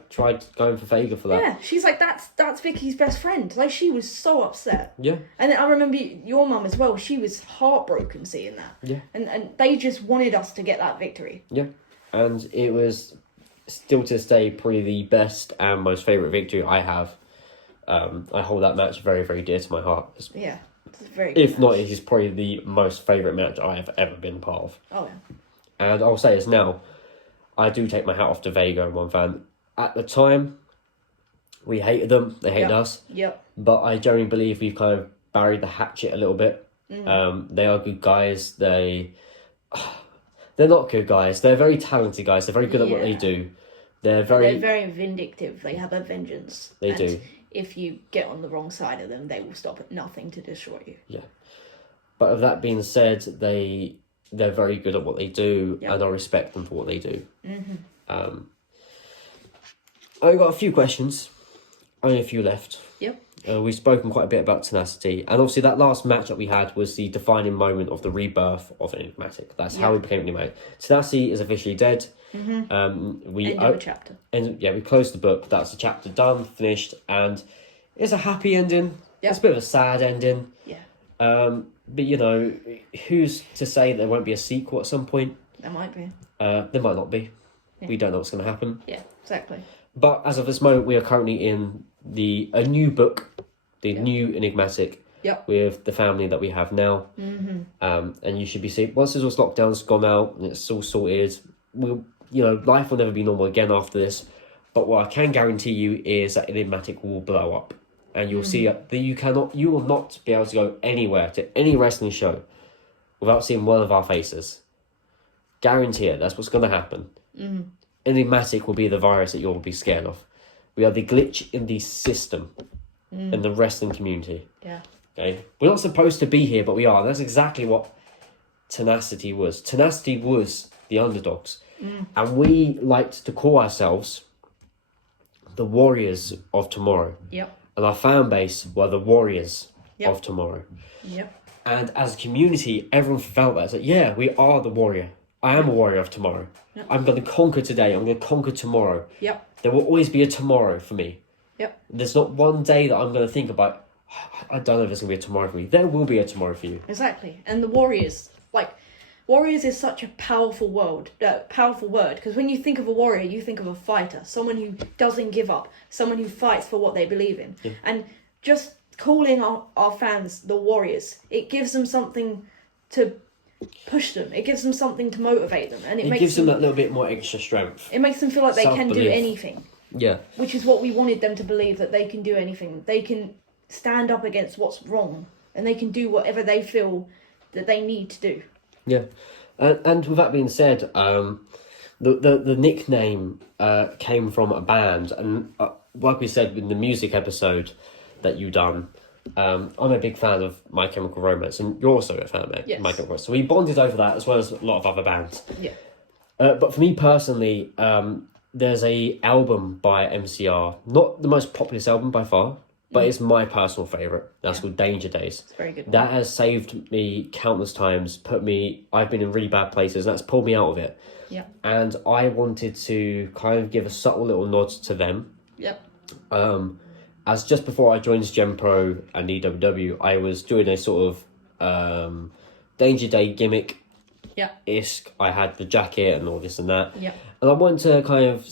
going for Vega for that. Yeah, she's like, that's Vickie's best friend. Like, she was so upset. Yeah. And then I remember your mum as well. She was heartbroken seeing that. Yeah. And they just wanted us to get that victory. Yeah. And it was still to this day probably the best and most favourite victory I have. I hold that match very, very dear to my heart. Yeah. It's very if not, it is probably the most favourite match I have ever been part of. Oh, yeah. And I'll say this now, I do take my hat off to Vega and One Fan. At the time, we hated them, they hated us. Yep. But I generally believe we've kind of buried the hatchet a little bit. They are good guys. They're not good guys. They're very talented guys. They're very good at what they do. They're very vindictive. They have a vengeance. They do. If you get on the wrong side of them, they will stop at nothing to destroy you. Yeah. But with that being said, they're very good at what they do, and I respect them for what they do. I've got a few questions, only a few left. Yep. We've spoken quite a bit about Tenacity, and obviously that last match that we had was the defining moment of the rebirth of Enigmatic. That's how we became Enigmatic. Tenacity is officially dead. End of a chapter. We closed the book. That's the chapter done, finished, and it's a happy ending. Yep. It's a bit of a sad ending. Yeah. But you know, who's to say there won't be a sequel at some point? There might be. There might not be. Yeah. We don't know what's going to happen. Yeah, exactly. But as of this moment, we are currently in a new book, the new Enigmatic, with the family that we have now. And you should be seeing, once this lockdown's gone out and it's all sorted, life will never be normal again after this. But what I can guarantee you is that Enigmatic will blow up. And you'll see that you will not be able to go anywhere to any wrestling show without seeing one of our faces. Guarantee it. That's what's going to happen. Enigmatic will be the virus that you'll be scared of. We are the glitch in the system, in the wrestling community. Yeah. Okay, we're not supposed to be here, but we are. That's exactly what Tenacity was. Tenacity was the underdogs, and we liked to call ourselves the Warriors of Tomorrow. Yep. And our fan base were the Warriors of Tomorrow. Yep. And as a community, everyone felt that. It's like, yeah, we are the warrior. I am a warrior of tomorrow. Yep. I'm going to conquer today. I'm going to conquer tomorrow. Yep. There will always be a tomorrow for me. Yep. There's not one day that I'm going to think about, I don't know if there's going to be a tomorrow for me. There will be a tomorrow for you. Exactly. And the Warriors, Warriors is such a powerful word, because when you think of a warrior, you think of a fighter, someone who doesn't give up, someone who fights for what they believe in. Yeah. And just calling our fans the Warriors, it gives them something to push them. It gives them something to motivate them, and it makes gives them that little bit more extra strength. It makes them feel like they can do Self-belief. anything. Yeah. Which is what we wanted them to believe, that they can do anything. They can stand up against what's wrong, and they can do whatever they feel that they need to do. Yeah. And with that being said, the nickname came from a band, and like we said in the music episode that you done, I'm a big fan of My Chemical Romance, and you're also a fan of Yes. My Chemical Romance. So we bonded over that, as well as a lot of other bands. Yeah. But for me personally, there's a album by MCR, not the most popular album by far, but it's my personal favourite. That's called Danger Days. It's a very good one. That has saved me countless times, I've been in really bad places, and that's pulled me out of it. Yeah. And I wanted to kind of give a subtle little nod to them. Yep. As just before I joined GENPRO and EWW, I was doing a sort of Danger Day gimmick. Yeah. I had the jacket and all this and that. Yeah. And I wanted to kind of,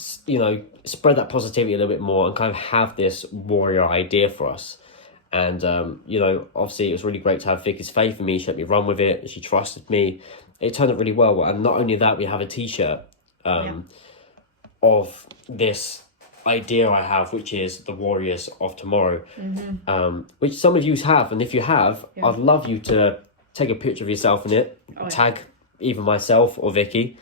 spread that positivity a little bit more and kind of have this warrior idea for us. And, obviously it was really great to have Vickie's faith in me. She let me run with it. She trusted me. It turned out really well. And not only that, we have a t-shirt of this idea I have, which is the Warriors of Tomorrow, which some of you have. And if you have, I'd love you to take a picture of yourself in it, tag either myself or Vickie,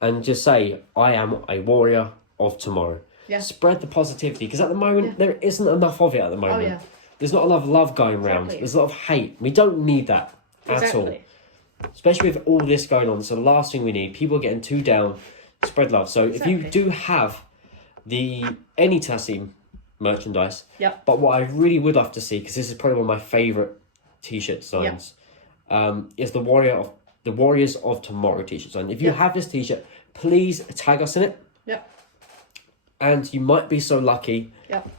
and just say, I am a warrior of tomorrow. Yeah. Spread the positivity, because at the moment, there isn't enough of it at the moment. Oh, yeah. There's not enough love going around. There's a lot of hate. We don't need that at all. Especially with all this going on. So the last thing we need, people are getting too down, spread love. So if you do have any Tenacity merchandise, but what I really would love to see, because this is probably one of my favourite t-shirt designs, is the Warriors of Tomorrow t-shirt design. If you have this t-shirt, please tag us in it. Yep. And you might be so lucky. Yep.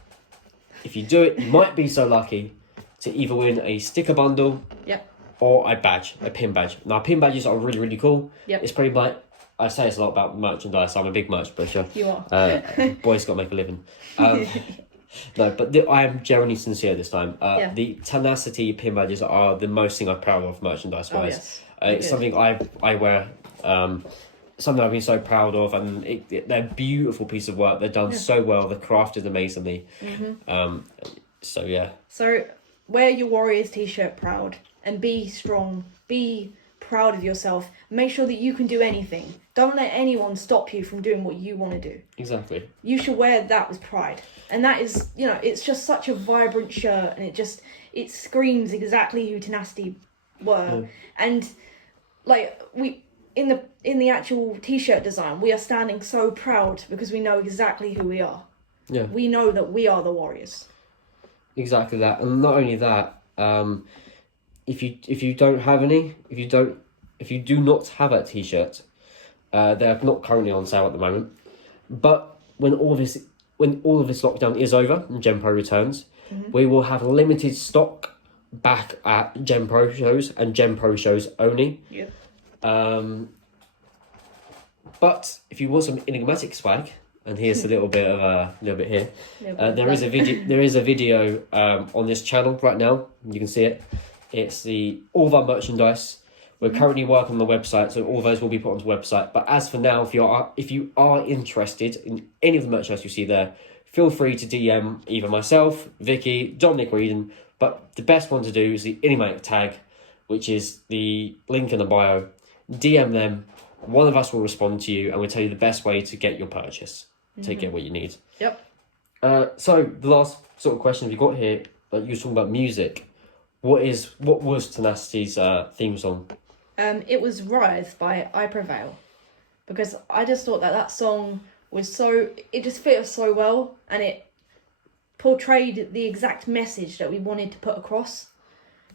If you do it, you might be so lucky to either win a sticker bundle. Yep. Or a badge, a pin badge. Now, pin badges are really, really cool. Yep. It's pretty like, I say it's a lot about merchandise. I'm a big merch pusher. You are. Boys got to make a living. No, but I am genuinely sincere this time. The Tenacity pin badges are the most thing I'm proud of merchandise-wise. Oh, yes. It's something I wear, something I've been so proud of, and they're a beautiful piece of work. They're done so well. They're crafted amazingly. So, yeah. So, wear your Warriors t-shirt proud, and be strong. Be proud of yourself. Make sure that you can do anything. Don't let anyone stop you from doing what you want to do. Exactly. You should wear that with pride. And that is, it's just such a vibrant shirt, and it screams exactly who Tenacity were. And we in the actual t-shirt design, we are standing so proud because we know exactly who we are. Yeah. We know that we are the Warriors. Exactly that. And not only that, if you don't have any, if you do not have a t-shirt, they're not currently on sale at the moment. But when all of this lockdown is over and GENPRO returns, we will have limited stock back at GENPRO shows and GENPRO shows only. Yep. But if you want some Enigmatic swag, and here's a little bit here. There is a video on this channel right now. You can see it. It's all of our merchandise. We're currently working on the website, so all those will be put onto the website. But as for now, if you are interested in any of the merchandise you see there, feel free to DM either myself, Vickie, Dominic or Eden. But the best one to do is the Enigmatic tag, which is the link in the bio. DM them, one of us will respond to you and we'll tell you the best way to get your purchase, to get what you need. Yep. So the last sort of question we got here, like you were talking about music. What was Tenacity's theme song? It was Rise by I Prevail, because I just thought that song was it just fit us so well, and it portrayed the exact message that we wanted to put across.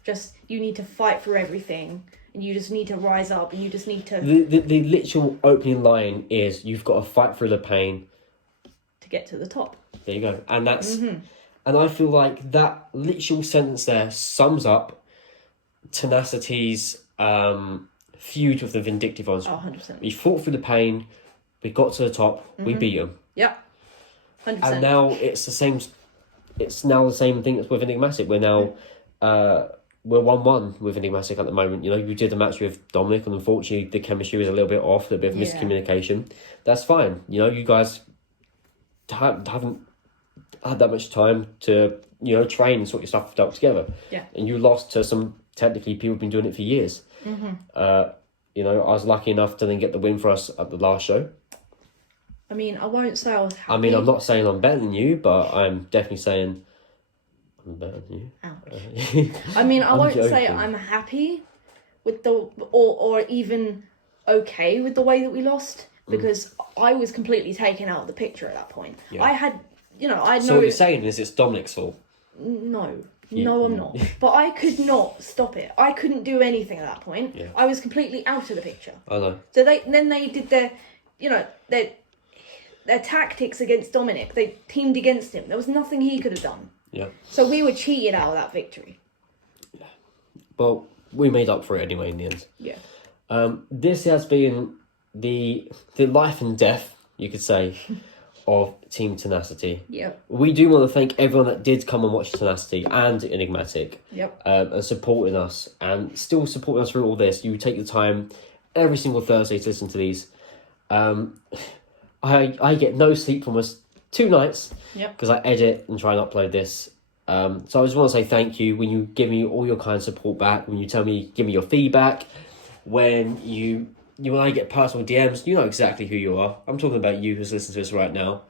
Just, you need to fight through everything, and you just need to rise up, and you just need to... The literal opening line is, you've got to fight through the pain to get to the top. There you go. And that's... And I feel like that literal sentence there sums up Tenacity's feud with the Vindictive Ones. Oh, 100%. We fought through the pain, we got to the top, we beat them. Yep. 100%. And now it's the same thing as with Enigmatic. We're now... we're 1-1 with Enigmatic at the moment. You know, you did a match with Dominic, and unfortunately the chemistry was a little bit off, a bit of miscommunication. That's fine. You know, you guys haven't had that much time to, you know, train and sort your stuff out together. Yeah. And you lost to some, technically, people have been doing it for years. You know, I was lucky enough to then get the win for us at the last show. I mean, I won't say I was happy. I mean, I'm not saying I'm better than you, but I'm definitely saying... I'm better than you. Ouch. I mean, I won't say I'm happy with or even okay with the way that we lost, because I was completely taken out of the picture at that point. Yeah. I had, you know, I know... So what you're saying is it's Dominic's fault? No, I'm not. But I could not stop it. I couldn't do anything at that point. Yeah. I was completely out of the picture. I know. So they did their, you know, their tactics against Dominic. They teamed against him. There was nothing he could have done. Yeah. So we were cheated out of that victory. Yeah. Well, we made up for it anyway in the end. Yeah. This has been the life and death, you could say, of Team Tenacity. Yep. We do want to thank everyone that did come and watch Tenacity and Enigmatic. Yep. And supporting us and still supporting us through all this. You take the time every single Thursday to listen to these. I get no sleep for almost 2 nights. Yep. Because I edit and try and upload this. So I just want to say thank you when you give me all your kind support back, when you give me your feedback, when when I get personal DMs, you know exactly who you are. I'm talking about you who's listening to this right now.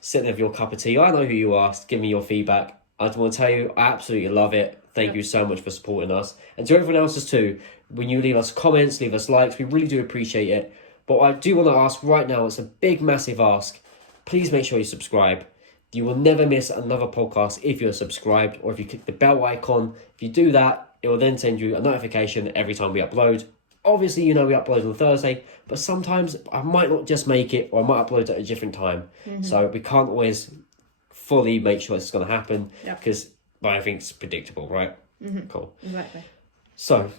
Sitting there with your cup of tea. I know who you are. Give me your feedback. I just want to tell you, I absolutely love it. Thank you so much for supporting us. And to everyone else too, when you leave us comments, leave us likes, we really do appreciate it. But I do want to ask right now, it's a big, massive ask. Please make sure you subscribe. You will never miss another podcast if you're subscribed, or if you click the bell icon. If you do that, it will then send you a notification every time we upload. Obviously, you know we upload on Thursday, but sometimes I might not just make it, or I might upload at a different time. So we can't always fully make sure it's going to happen, because I think it's predictable, right? Cool. Exactly. So,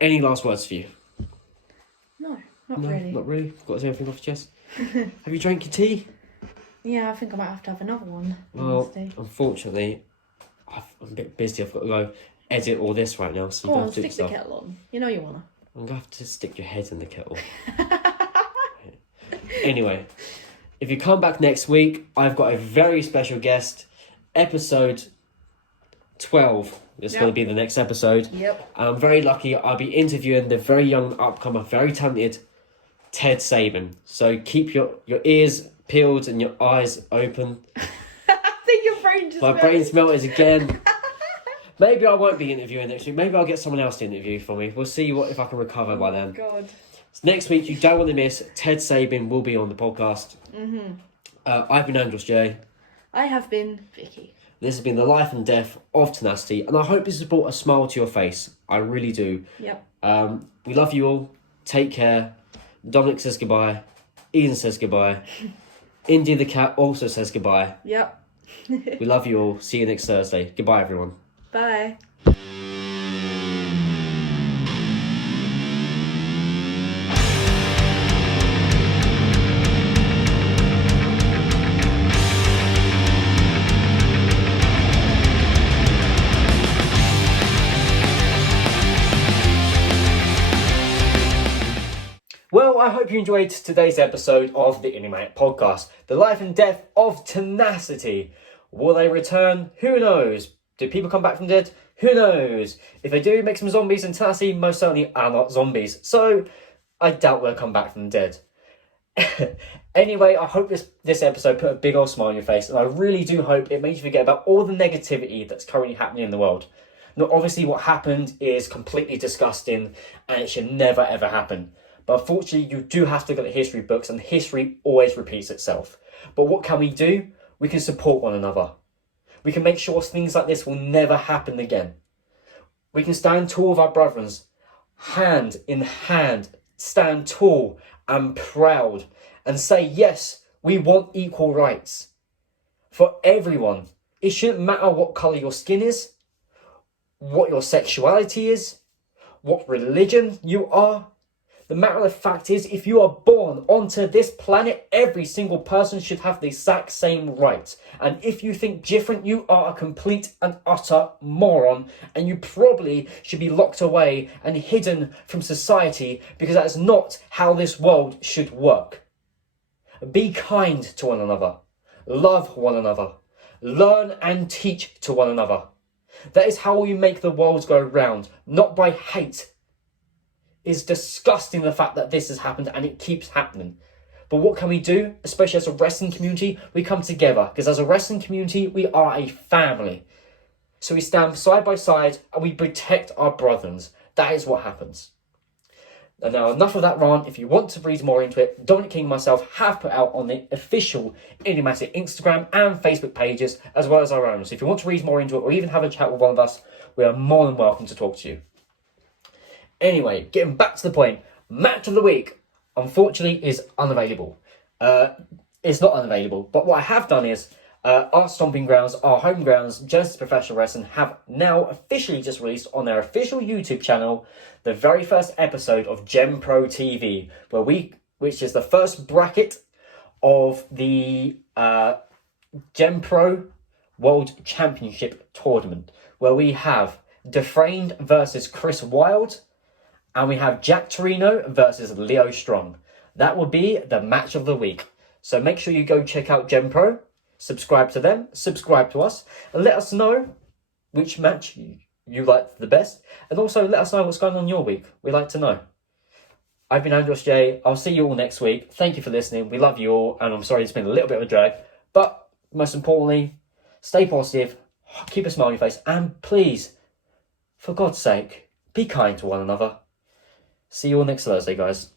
any last words for you? No, not really. Not really? Got to say anything off your chest? Have you drank your tea? Yeah, I think I might have to have another one. Well, unfortunately, I'm a bit busy. I've got to go edit all this right now. So Go you on, have to do stick the stuff. kettle on. You know you wanna. I'm going to have to stick your head in the kettle. Anyway, if you come back next week, I've got a very special guest. Episode 12 is going to be the next episode. Yep. And I'm very lucky. I'll be interviewing the very young upcomer, very talented Ted Sabin. So keep your ears peeled and your eyes open. I think your brain just My brain's melted again. Maybe I won't be interviewing next week. Maybe I'll get someone else to interview for me. We'll see if I can recover by then. God. So next week, you don't want to miss. Ted Sabin will be on the podcast. I've been Andros J. I have been Vicky. This has been the life and death of Tenacity, and I hope this has brought a smile to your face. I really do. Yep. We love you all. Take care. Dominic says goodbye. Ian says goodbye. India the cat also says goodbye. Yep. We love you all. See you next Thursday. Goodbye, everyone. Bye. Well, I hope you enjoyed today's episode of the Enigmatic podcast, the life and death of Tenacity. Will they return? Who knows? Do people come back from the dead? Who knows? If they do, make some zombies, and Tenacity most certainly are not zombies. So, I doubt we'll come back from the dead. Anyway, I hope this episode put a big old smile on your face, and I really do hope it made you forget about all the negativity that's currently happening in the world. Now, obviously, what happened is completely disgusting, and it should never ever happen. But unfortunately, you do have to look at the history books, and history always repeats itself. But what can we do? We can support one another. We can make sure things like this will never happen again. We can stand tall with our brothers, hand in hand, stand tall and proud, and say, yes, we want equal rights for everyone. It shouldn't matter what colour your skin is, what your sexuality is, what religion you are. The matter of fact is, if you are born onto this planet, every single person should have the exact same rights. And if you think different, you are a complete and utter moron, and you probably should be locked away and hidden from society, because that is not how this world should work. Be kind to one another. Love one another. Learn and teach to one another. That is how we make the world go round, not by hate. It's disgusting the fact that this has happened and it keeps happening. But what can we do? Especially as a wrestling community, we come together, because as a wrestling community, we are a family. So we stand side by side and we protect our brothers. That is what happens. And now, enough of that rant. If you want to read more into it, Dominic King and myself have put out on the official Enigmatic Instagram and Facebook pages, as well as our own. So if you want to read more into it, or even have a chat with one of us, we are more than welcome to talk to you. Anyway, getting back to the point, match of the week, unfortunately, is unavailable. It's not unavailable, but what I have done is, our stomping grounds, our home grounds, Genesis Professional Wrestling, have now officially just released on their official YouTube channel the very first episode of GENPRO-TV, which is the first bracket of the GENPRO World Championship Tournament, where we have Dufresne versus Chris Wilde, and we have Jack Torino versus Leo Strong. That will be the match of the week. So make sure you go check out GENPRO, subscribe to them, subscribe to us, and let us know which match you liked the best. And also let us know what's going on in your week. We'd like to know. I've been Andros J. I'll see you all next week. Thank you for listening. We love you all. And I'm sorry it's been a little bit of a drag. But most importantly, stay positive, keep a smile on your face, and please, for God's sake, be kind to one another. See you all next Thursday, guys.